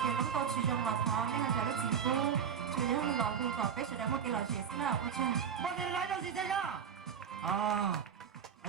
就那么多其中了，他那个叫的进步，就让老虎搞被谁来我给老些是了，我去。我给来到是这样。哦，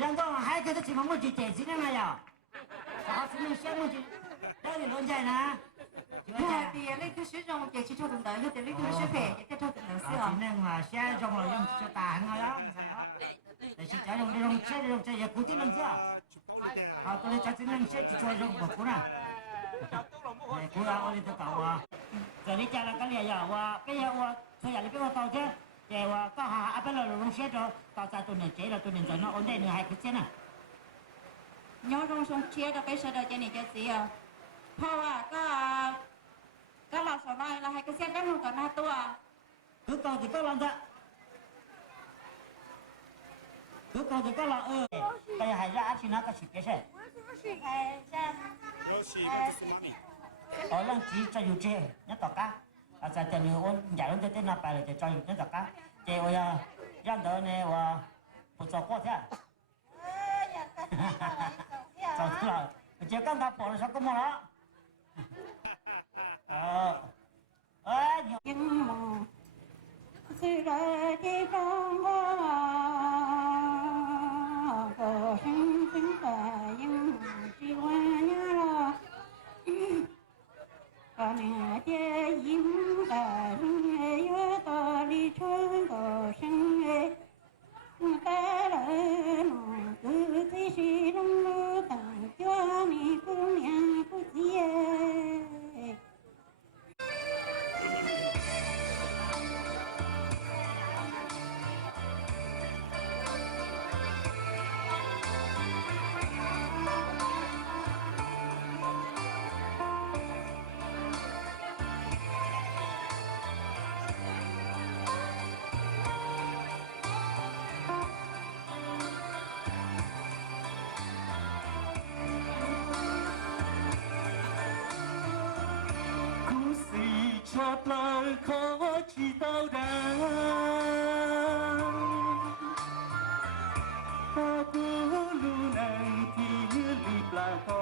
让到还给他情况我就解释了嘛呀。啥子能想我就到底乱讲呢？係啲你佢選中嘅始終同大，佢哋呢個水平亦都同大先啊。只能話寫中了用就打很好呀，唔使啊。但是假如你用寫用這也固定了子啊。好，到你再只能寫就做用不固了。哎，固了我哋都搞啊。這裡講了個咧呀，我俾我佢呀，你俾我到啫，嘅話嗰下阿邊度用寫咗，到在度年寫了，度年就那安定你係佢先啊。nhớ trong sông chia đã bây giờ đã cho nên cho gì à, thôi à cái lò sò này là hai cái xe cán không còn hai tua à, cứ cầu thì có làm ra, cứ cầu thì có làm cái hải ra thì nó có sự cái gì, hải ra, ở lần chỉ cho dù chơi nhất tất cả, à giờ cho nhiều ôn giải ôn tới năm bài là cho nhiều nhất tất cả, chơi ôi à, ra đó này và một số quá thế. Sao thế là chỉ cần ta bỏ là sao có mà đó nhưng mà sự đời đi trong có sinh sinh ta nhưng chỉ qua nhớ lo còn nhà chơiยิ้มta nhớ ta đi chơi có sinh ta đời cứ thấy gì đông mơ tặng cho mi cũng nhà cũng chia chắp lời khó chỉ tao đã ta cứ lu này thì lịp là có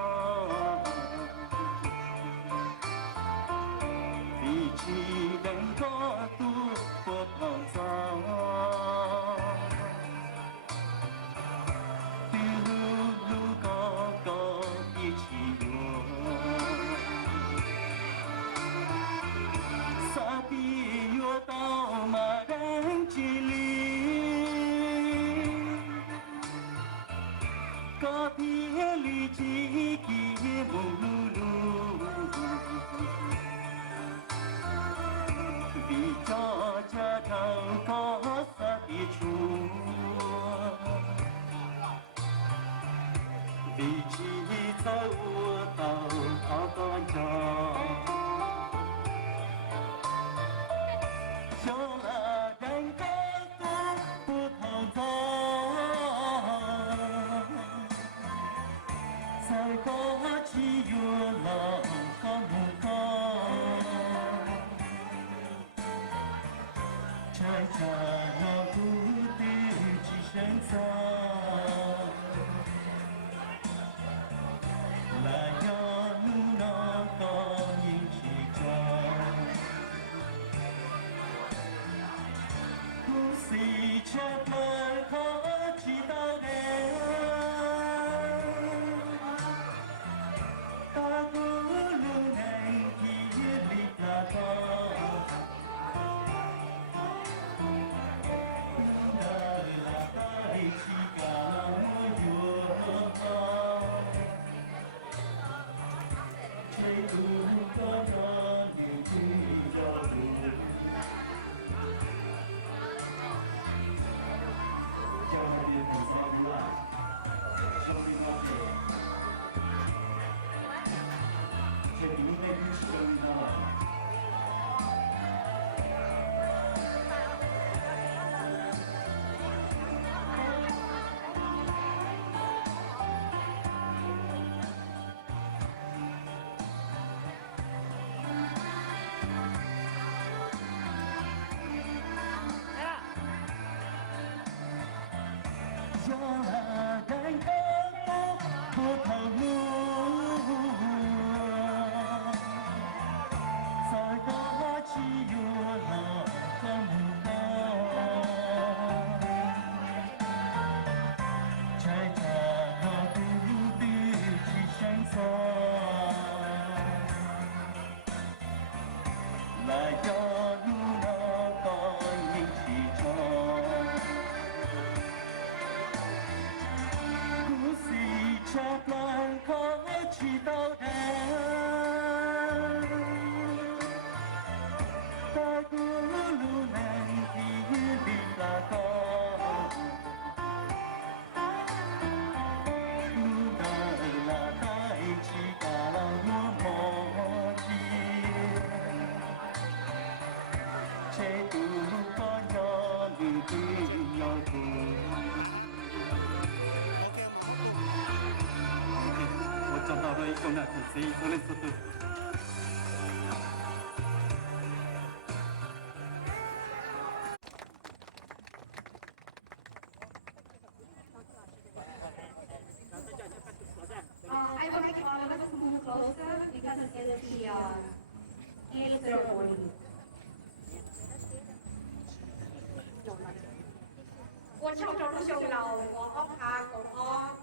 vì chỉ đành có tu một hòn gió từ lu có ý chỉ yêu tao mà đang chỉ lý có phía lý chỉ kia mù lu vì cho cha thằng có xa đi chúa vì chỉ tao tao có con trò cho là đánh có một hòn gió sao có chỉ yêu lòng có một con trái trà nó thu tiêu chỉ sáng xa là do nó có những chỉ tròn si chép lời khó chỉ tao đến ta cứ luôn này khi lịch là có đời là ta chỉ cả mỗi vua chơi tu có cho điều chi cho đủ cùng sao vui lại cho mình làm gì cho những cái chuyện nào đánh có một thằng ngu con la conseil con les photos. I would like all of us to move closer because it's the gift ceremony. 我唱着路上流，我屋下公安，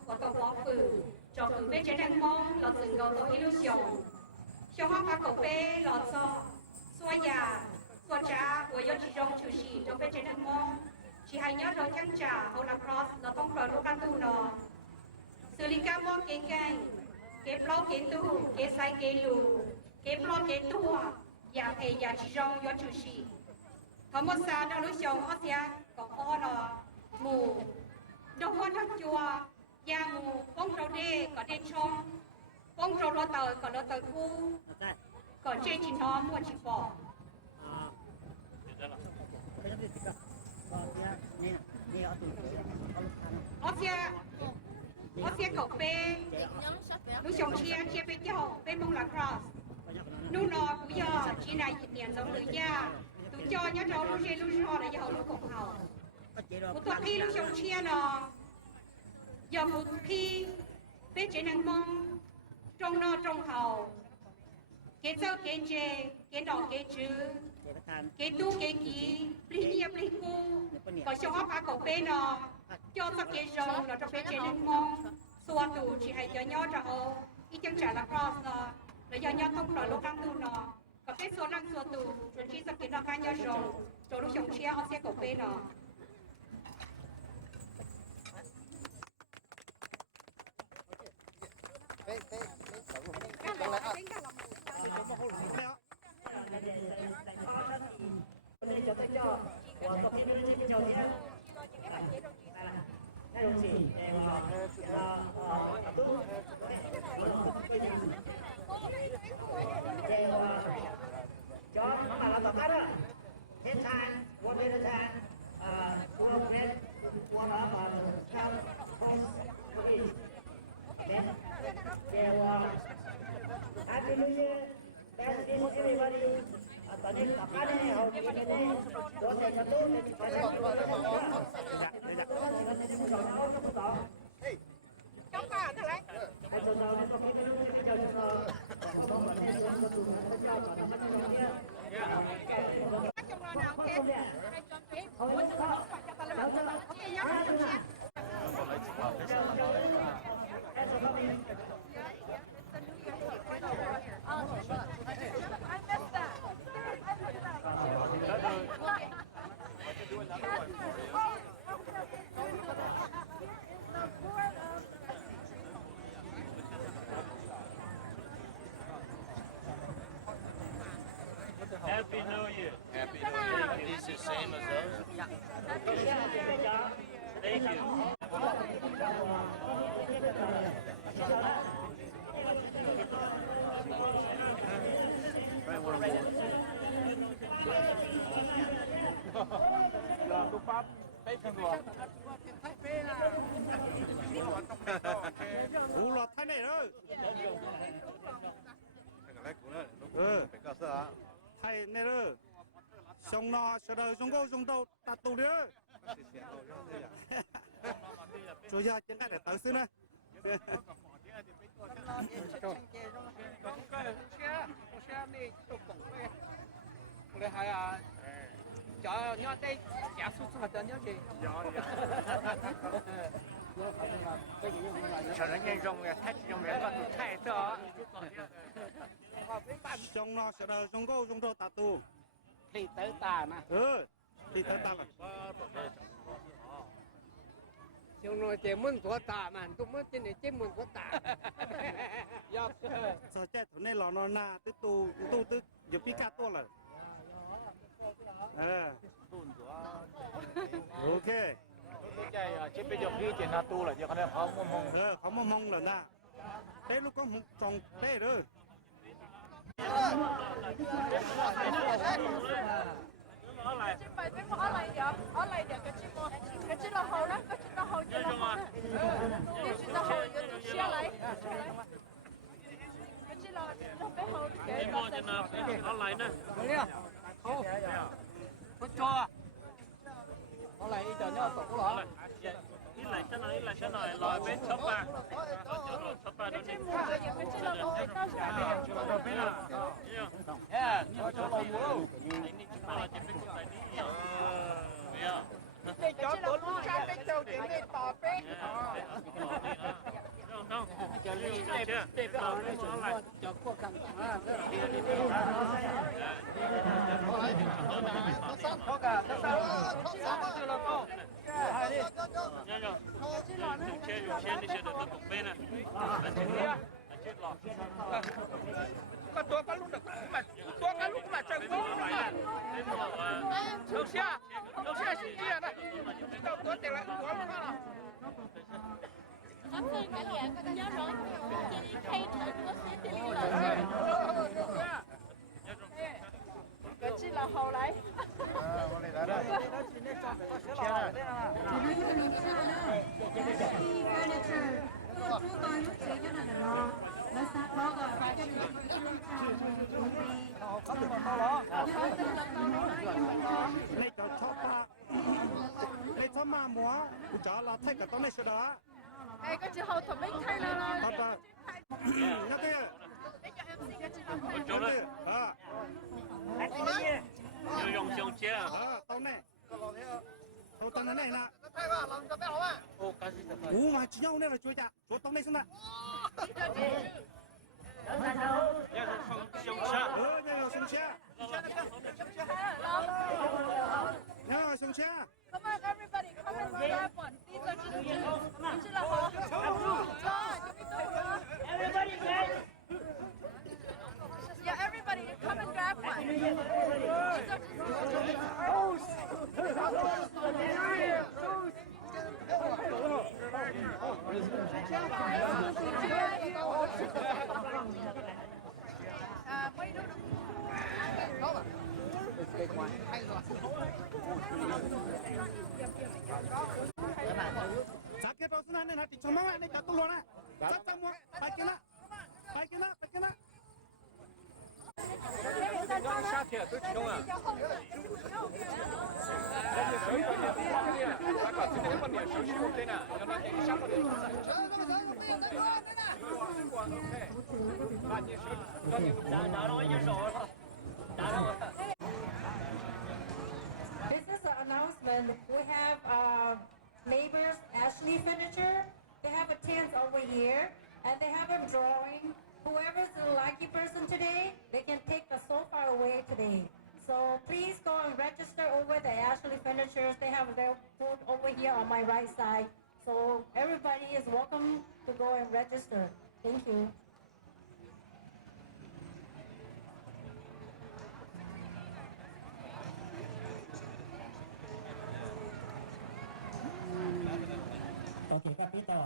我到我府，就去被这人蒙，老整个都一路上，小花花狗背老早，所呀，所家我有几种出息，就被这人蒙，是还要เราจังจ่าเอาละ cross เราต้องปล่อยลูกกันตูเนาะสื่อลิงกามอเก่งแกงเก็บล้อเก็บตู้เก็บไซเก็บลูเก็บล้อเก็บตัวอย่าเพยอย่าจีจง有出息เขาหมดสาเราลุชงเขาเสียก็อ้อเนาะหมู่ดอกวันทักจัวยาหมู่ป้องเราเด้ก็เด้ชงป้องเราเตยก็เราเตยคู่ก็เจจิน้อมวันชิฟอเอาเสียเขาเป้ลูกชงเชียร์ไปเจ้าไปมงหลักครอสนู่นนอกูยอชีนายเหนียนสองหรือยาตูจอเนี่ยเราลูกเชียร์ลูกชอเลยยาวลูกของเขากูตัวพี่ลูกชงเชียร์นอยอมกูพี่เป็นเจนังมงจงนอจงเขาเกเจ้าเกเจเกดอกเกจือเกตู้เกกีปลีเนียปลีกูก็ชงเอาปากเป้นอจอสักเกจงเราจะเป็นเจนังมงส่วนตูชีให้เจ้าย่อจะเอาอีจังจ่าละครอสนอแล้วย่อต้องปล่อยลูกตั้งตูนอก็เป็นส่วนนั่งส่วนตูจนที่สกินเราการย่อชงโจลูกชงเชียร์เอาเสียกเป้นอcho nó mà là tập cắt á hết sai quân lên sai quân lên quân đó mà sao không Happy New Year Best wishes everybody tadi tập cắt này hầu như thế này có thể là tốt thì phải làm trong cả thế này trong đó nào kia hay cho phép muốn cho ta làm ok nhá Happy New Year. Happy New Year. These the same as those? Thank you. Lúc Pháp thấy thằng Lọt. Ủa Lọt thấy này đó. Thay nè rồi, xong nó sẽ đời xong cô xong đâu tạt tù đi ơi, rồi giờ chẳng ai để tới xứ này, lấy hai à, cho nhau đây giả sút sút cho nhau gì, cho nó nhanh rong cái thách rong cái con tụt thay đó. Trong nó sẽ đời trong cô trong đó tạt tù thì tới ta nè thì tới ta là trong nó chỉ muốn của ta mà tôi muốn trên này chỉ muốn của ta sao chết thằng này là nó na tới tu tới giúp đi cắt to là ok cái chỉ bây giờ đi trên na tu là giờ cái này không mong là na thế lúc có một trồng thế rồi Chứ mày biết ở lại được cái chiếc đồng hồ đó, cái chiếc đồng hồ chưa đồng hồ. Cái chiếc đồng hồ chưa chia lại. 你摸着呢，好来呢。好，不錯。我嚟就呢個數啦。一來先來，一來先來，來邊出發，出發到你。你做老母。你出發這邊過來你沒有？你做到路上邊就點你打邊？no，就你這邊好咧，就過緊啊！好噶，得得了高，係啲。有錢，你寫到東邊呢？個多個路的，多個路嘛，正過來了。樓下是這樣的，到多點了，多看了。他这个两个要容易给你开头，我写的你了。个记了好来。我嚟啦。你就錯吧，你錯嘛冇，你就拉睇個當你識啦。哎，個之後同你睇啦。好吧，那個，我做了。啊，要用上車啊！啊，當你，我當你嚟啦。哦，開始就開。我嘛只要你嚟做咋，做當你先啦。要上車。要上車。要上車。Come on, everybody, come and grab one. These are just the hall. Everybody, yeah, everybody, come and grab one. These Sakit terus nanti nanti cuma nanti jatuh loh nah. Jatuh mau, baik lah.下铁都启动啊！Business announcement. We have neighbors Ashley Furniture. They have a tent over here, and they have a drawing. Whoever's the lucky person today, they can take the sofa away today. So please go and register over the Ashley Furnitures. They have their booth over here on my right side. So everybody is welcome to go and register. Thank you. Okay, Kapito.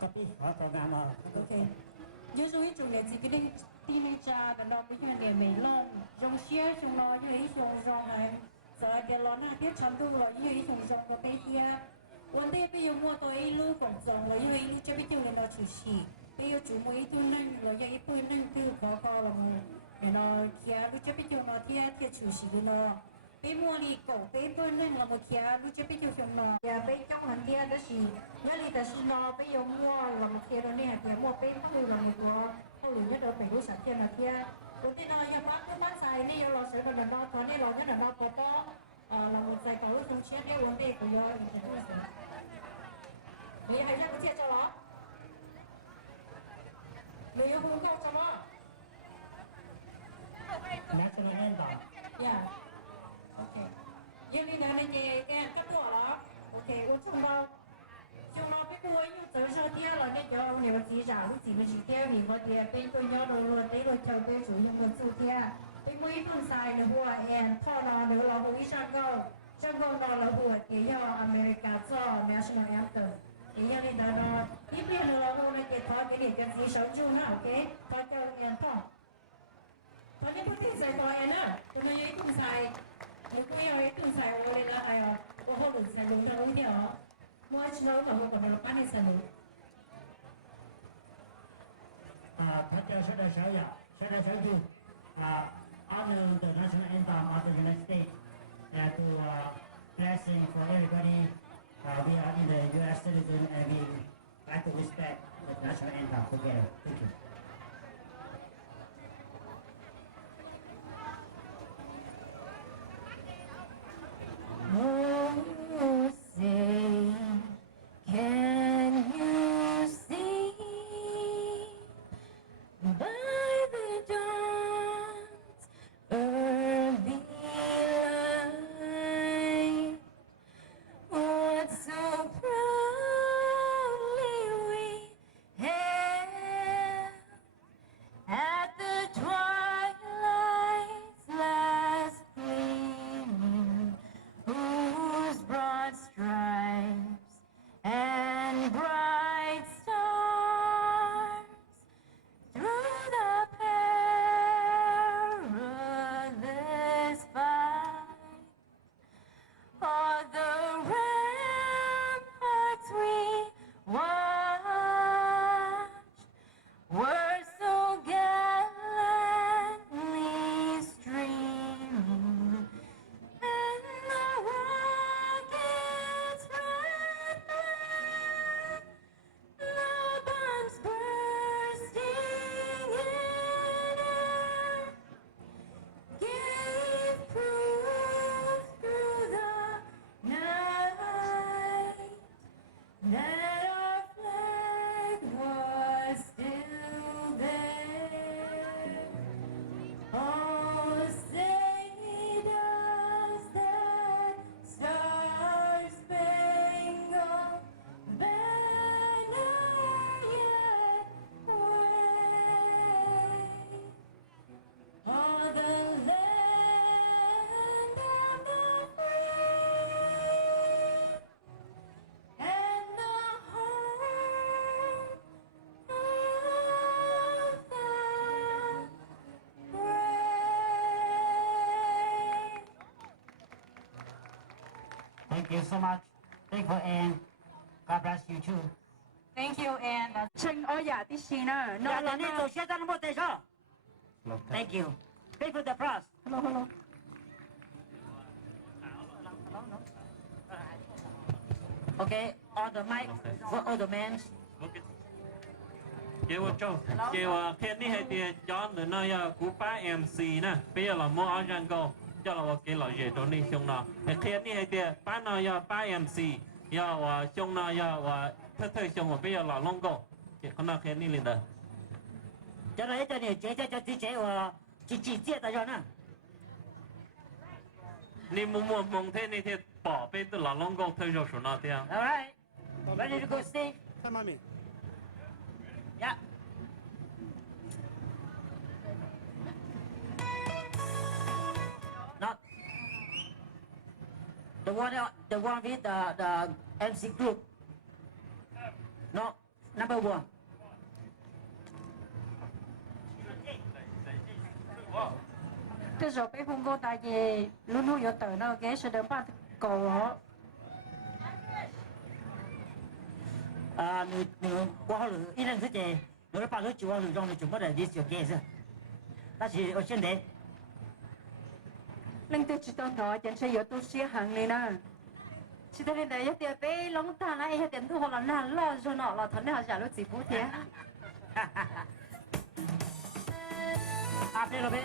Copy, program Okay. Usually chủ nghệ chỉ cái đi teenager và nó bây giờ nghề mấy lon, dùng xe dùng nó như ấy dùng dùng này, rồi cái lon này tiếp chấm tu rồi như ấy dùng dùng cái bây giờ, vấn đề bây giờ mua tôi lưu còn dùng rồi như ấy lưu cho bây giờ nó chủ sĩ, bây giờ chủ mua ít tu nâng rồi như ấy bơi nâng từ có là mua, nó kia lưu cho bây giờ nó thiệt chủ sĩ nó. Bây mua đi cổ bây bơi nâng là một kia lưu cho bây giờ dùng nó, và bây trong hành kia đó là nhớ đi là nó bây giờ mua là một kia rồi nè, thì mua bây thu là một của thu lưỡi nhất được ไม่รู้ sản tiền là kia, đầu tiên là nhà bác cứ bán xài này rồi sẽ còn đàn đo, còn này rồi nhất đàn đo có đó là một xài cầu trong chiếc này vấn đề của nhau thì sẽ không phải, vì hay nhất có chia cho nó, vì không có cho nó, National anthem. yeah, okay, nhưng đi nào này cái cắt của nó, okay, uống chung đâu. Chúng nó biết cuối như tới sau kia là cái chỗ nếu chỉ giả lúc chỉ mới chỉ theo thì có thể bên tôi nhớ rồi đấy rồi chờ bên chủ những con su kia bên mũi con xài nữa hùa and thọ nó nữa là hùi sang câu nó là hùa thì nhau America cho national anthem thì nhau đi đó nó tiếp theo nữa là hùa này cái thọ cái điểm cái gì sống chung nào ok thọ cho and thọ thọ cái bút thì xài thọ and á tụi nó ấy con xài 如果有一顿菜我的哎呦，我好顿菜弄到弄掉，我去了我过来把你菜弄。他叫说的小雅，说的小主honor the national anthem of the United States and to blessing for everybody. We are in the U.S. citizen and we like to respect the national anthem together. Thank you. Oh, say, can you see by the dawn's early light what so proudly we hailed at the twilight's last gleaming, whose broad stripes and bright stars through the perilous fight o'er the ramparts we watched were so gallantly streaming, and the rocket's red glare, the bombs bursting in air, gave proof through the night that our flag was still there. Oh, say does that star-spangled banner yet wave o'er the land of the free and the home of the brave. Thank you so much. Thank you and God bless you too. Thank you and Cheng Oya Tishina. No, no, no. Thank you. Thank you for the applause. Hello, hello. Okay, all the mic for all the men. kêu cho kêu thiên đi hay tiền cho nữa nó ya cú ba MC nè bây giờ là mua ăn rang go cho là cái loại gì đó đi xong nào thiên đi hay tiền ba nó ya ba MC ya xong nó ya thật thật xong bây giờ là long go con nào thiên đi lên đây cho nên cho nên cho chế chỉ chế tại rồi nè. 你蒙天那天宝贝的老龙狗推着手那天。 All right, ready to go, Steve? 在妈咪。 Yeah. Not the one with the MC group. No, number one. Cái rồi bé không có tại vì luôn luôn có tự nó ghé sẽ đỡ bắt cổ họ. Nếu qua lử ít lần thứ gì, nếu bạn lử chịu lử trong thì chúng có thể đi siêu ghê chứ. Ta chỉ ở trên đấy. Lần tới chỉ tao nói chẳng sẽ có tu sĩ hàng này nè. Chỉ tới đây nhất tiệt bé lông ta này hết tiền thu họ là nàn lo rồi nọ là thằng nào trả lúc chỉ phút thế. A little bit.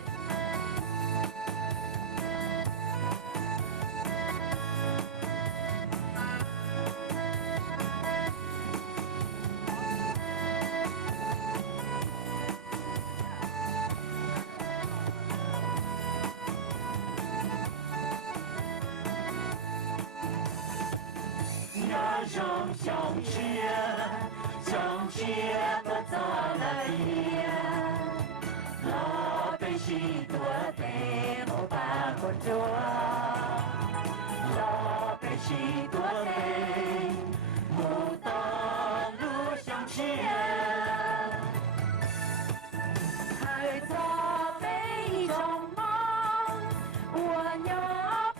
nhớ rong trong chia bớt gió là kia lo cây chi tua tê một ba con chúa lo cây chi tua tê một to lúa trong chia Hãy cho bé trong mong của nhớ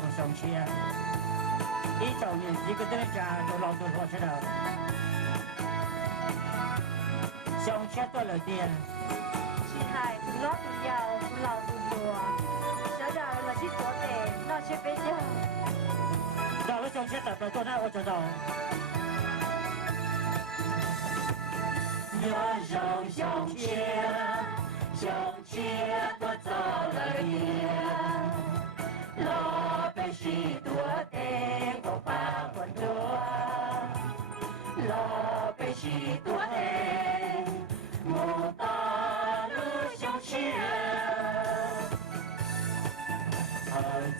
用上车，一早年一个人家都老多火车了，上车多了点。是係唔攞唔有，唔留唔要啊！想就嚟先左地，攞出俾咗。到了上车打到多那我知道。我上上車，上車我走了夜，攞俾許多的我把我多，攞俾許多的我把路上車，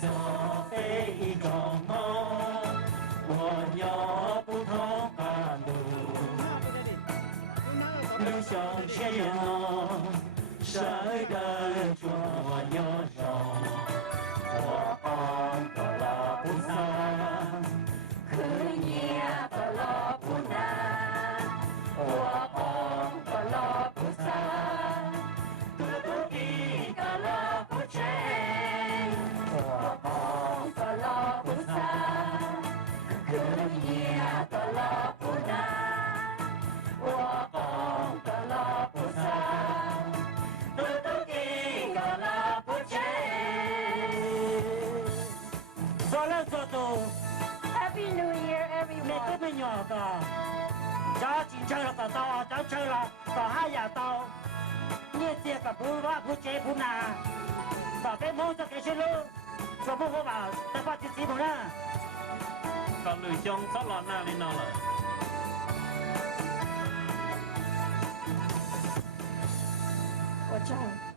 走飞一个梦，我有不同的路。路上前人，谁的左右手？我碰到了菩萨，可也到了不難，我碰到了菩薩，嘟嘟滴到了不真，我碰到了菩薩，可也到了不難，我碰到了菩薩，嘟嘟滴到了不真。做了做到， Happy New Year, 你都 everyone! 没有个，早进车了个到，早车了到下也到，你这个不话不接不拿，到给梦就给去路，全部我把得把自己不拿。 còn lười trong sót lọt nào lên nào là 我中。